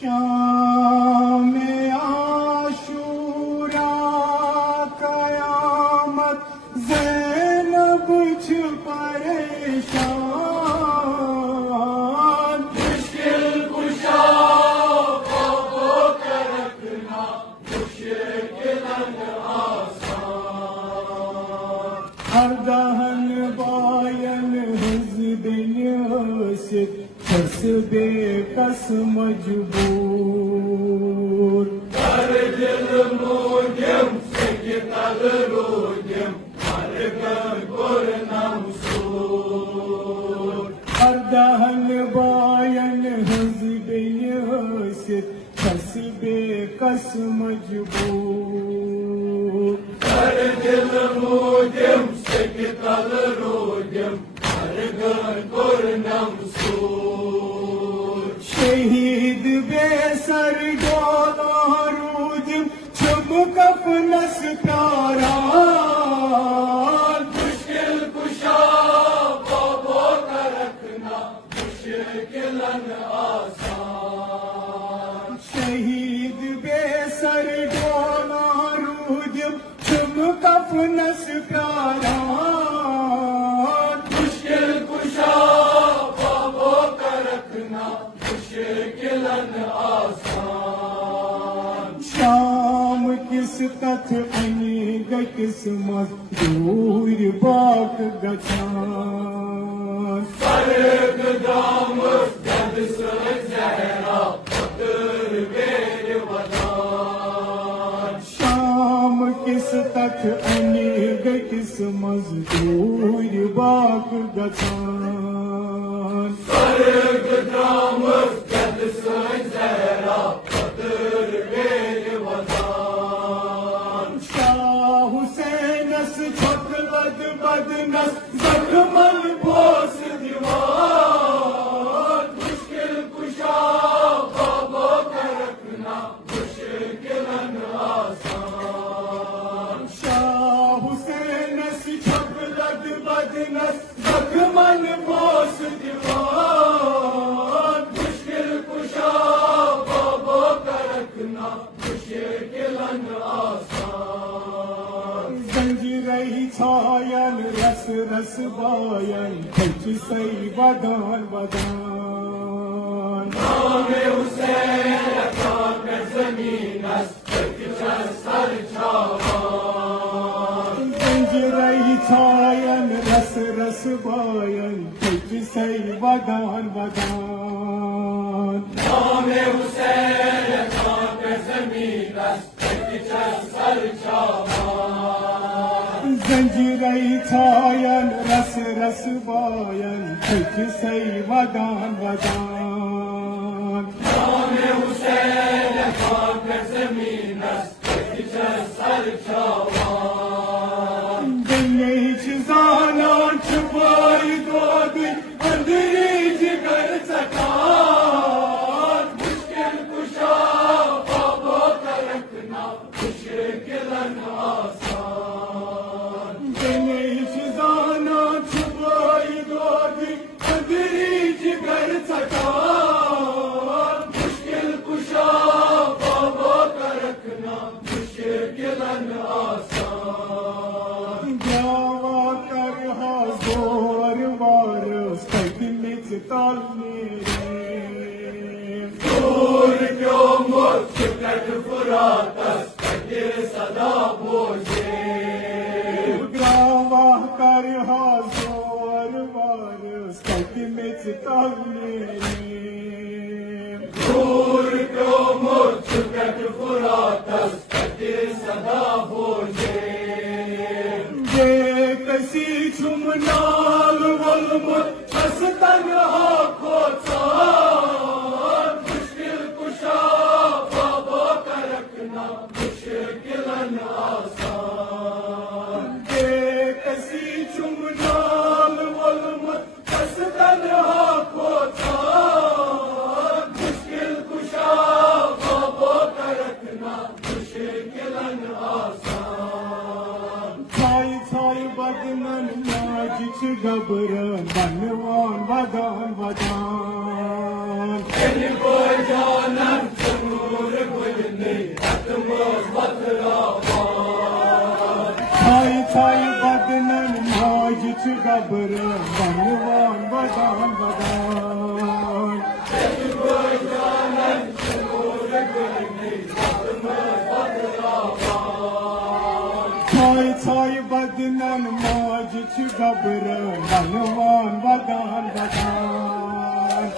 शाम आशूरा कयामत ज़ैनब छ परेशान मुश्किल कुशा ख़ौफ़ो कर रखना मुश्किलन आसान हर दहन बायन हिज़्बिन सित कस बेकस मजबूर हर दिल मोजम सिकतल रोजम हर गुर नमसूर हर दहन बायन हिज़्बिन सित कस बेकस मजबूर हर दिल मोजम सिकतल रोजम हर गुर नमसूर शहीद बेसर डोला रूजम छुम कफनस प्यारा मुश्किल कुशा ख़ौफ़ो कर रखना मुश्किलन आसान शहीद बेसर डोला रूजम छुम कफनस प्यारा मुश्किल कुशा ख़ौफ़ो कर रखना मुश्किलन आसान शाम किस कथ अनेक किस मजदूर बाक गछान सरग दाम जद ज़हरा पतर बेर वदान शाम किस कथ अनेक किस मजदूर बाक गछान सरग दाम जद ज़हरा पतर बेर वदान शाह हुसैनस छोट बद बदनस जख्मल बोस दीवार मुश्किल कुशा ख़ौफ़ो कर रखना मुश्किलन आसान शाह हुसैनस छोट बद बदनस जख्मल बोस दीवार मुश्किल कुशा ख़ौफ़ो कर रखना मुश्किलन आसान जंजीरही छायन रस रस बायन खच सई वदान वदान नामे हुसैन अकाक ज़मीनस सर छावान जंजीरही छायन रस रस बायन खच सई वदान वदान नामे हुसैन अकाक ज़मीनस सर छावान जंजीरही छायन रस रस बायन खच सई वदान वदान नामे हुसैन अकाक ज़मीनस सर छावान दुनिया जाना छुपाई दो दिन अंधेरी जिगर सतान मुश्किल कुशा ख़ौफ़ो कर रखना मुश्किलन आसान दुनिया जाना छुपाई दो दिन अंधेरी जिगर सतान मुश्किल कुशा ख़ौफ़ो कर रखना मुश्किलन आसान जावा कर हाज़ोर वारस तकमिच ताल मेरे दूर क्यों मुझकट फुरातस तकिर सदा बोझे जावा कर हाज़ोर वारस तकमिच ताल मेरे दूर क्यों मुझकट फुरातस तकिर सदा बोझे जे कसी छुमनाल वलमुत हसतन हा खोचान मुश्किल कुशा ख़ौफ़ो कर रखना मुश्किलन आसान जे कसी छुमनाल वलमुत हसतन हा खोचान मुश्किल कुशा ख़ौफ़ो कर रखना मुश्किलन आसान छाई छाई बदनन नाज छ गबरन बनवान वदान वदान इन को जानन गबर बनवान बदान बदान छाय छाय बदनन मौज छ गबर बनवान बदान बदान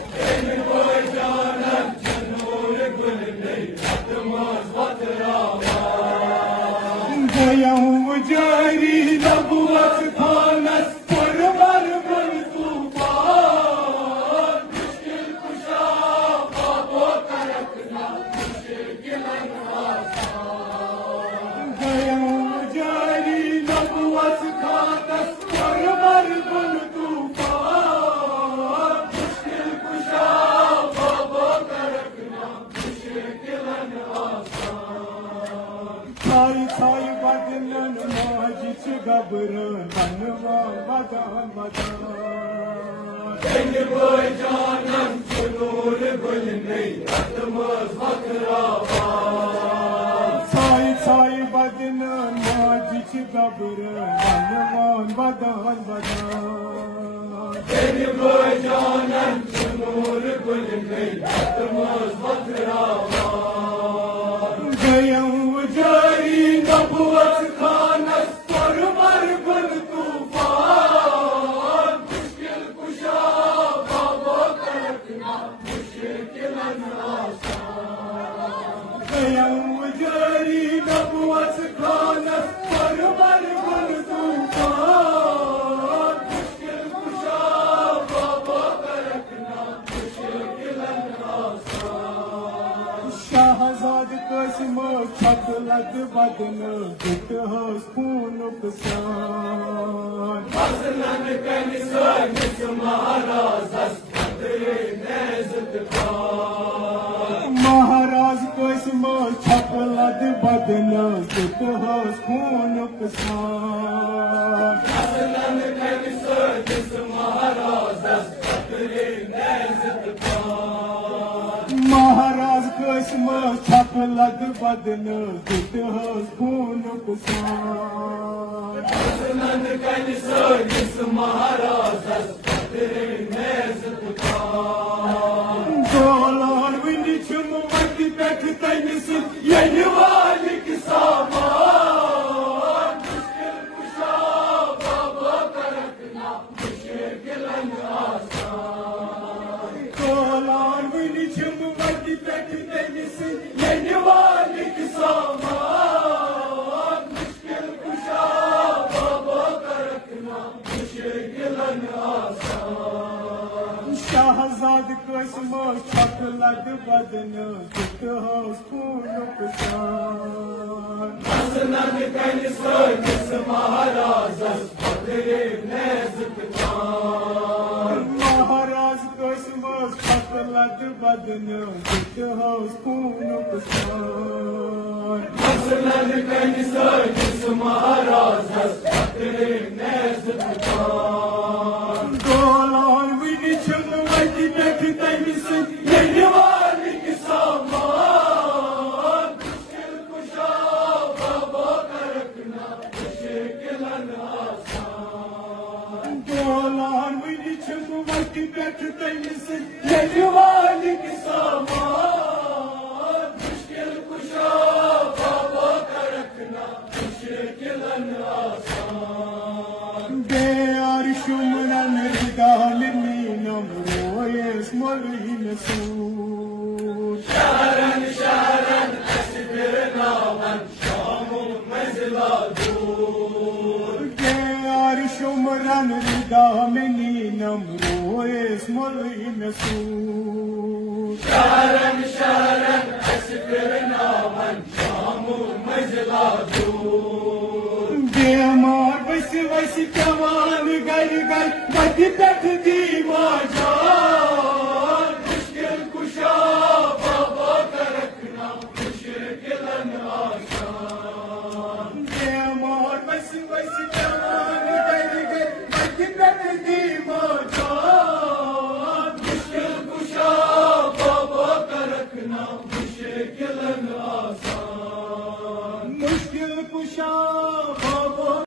गयऊं जारी नबुवत खानस परवर बन तूफान मुश्किल कुशा बाबो का रखना मुश्किलन आसान गयऊं जारी नबुवत खानस परवर बन तूफान मुश्किल कुशा बाबो का रखना मुश्किलन आसान छाय छाय बदनन मौज छ गबर बनवान बदान बदान बोय जानन सुनूर गुल नहीं अतमस बकराबाद छाय छाय बदनन मौज छ गबर बनवान बदान बदान बोय जानन सुनूर गुल नहीं अतमस बकराबाद गयऊं जारी नबुवत खानस परवर बन तूफान मुश्किल कुशा बाबो का रखना मुश्किलन आसान गयऊं जारी नबुवत खानस परवर बन तूफान मुश्किल कुशा बाबो का रखना मुश्किलन आसान शाहजाद कसम छत लग बदन दुत हस खून सान मसलन कनिस महाराज हस्पते नेजत खान महाराज कसम छत लग बदन दुत हस खून सान मसलन कनिस महाराज हस्पते नेजत खान महाराज कसम छत लग बदन दुत हस खून सान मसलन कनिस महाराज हस्पते नेजत खान दोलान विंडी छुम वति पेठ तैनिस यही वालिक सामान मुश्किल कुशा बाबो का रखना मुश्किलन आसान दोलान विंडी छुम वति पेठ तैनिस यही वालिक सामान मुश्किल कुशा बाबो का रखना मुश्किलन आसान शाहजाद कसम छत लग बदन दुत हस खून सान मसलन कनिस महाराज हस्पते नेजत खान महाराज कसम छत लग बदन दुत हस खून सान मसलन कनिस महाराज हस्पते नेजत खान दोलान विंडी छुम वति पेठ तैनिस यही वालिक सामान मुश्किल कुशा बाबो का रखना मुश्किलन आसान दोलान विंडी छुम वति पेठ तैनिस यही वालिक सामान मुश्किल कुशा बाबो का रखना मुश्किलन आसान बेयार शुमरन रिदाल मीनम रोयस मलहीन सूर शहरन शहरन अस्फिर नावन शामो मंजिला दूर बेयार शुमरन रिदाल मीनम रोयस मलहीन सूर शहरन शहरन अस्फिर नावन शामो मंजिला दूर बेमार बस बस जवान गर गर वति पेठ दीवा जान मुश्किल कुशा बाबो का रखना मुश्किलन आसान बेमार बस बस जवान गर गर वति पेठ दीवा जान मुश्किल कुशा बाबो का रखना मुश्किलन आसान मुश्किल कुशा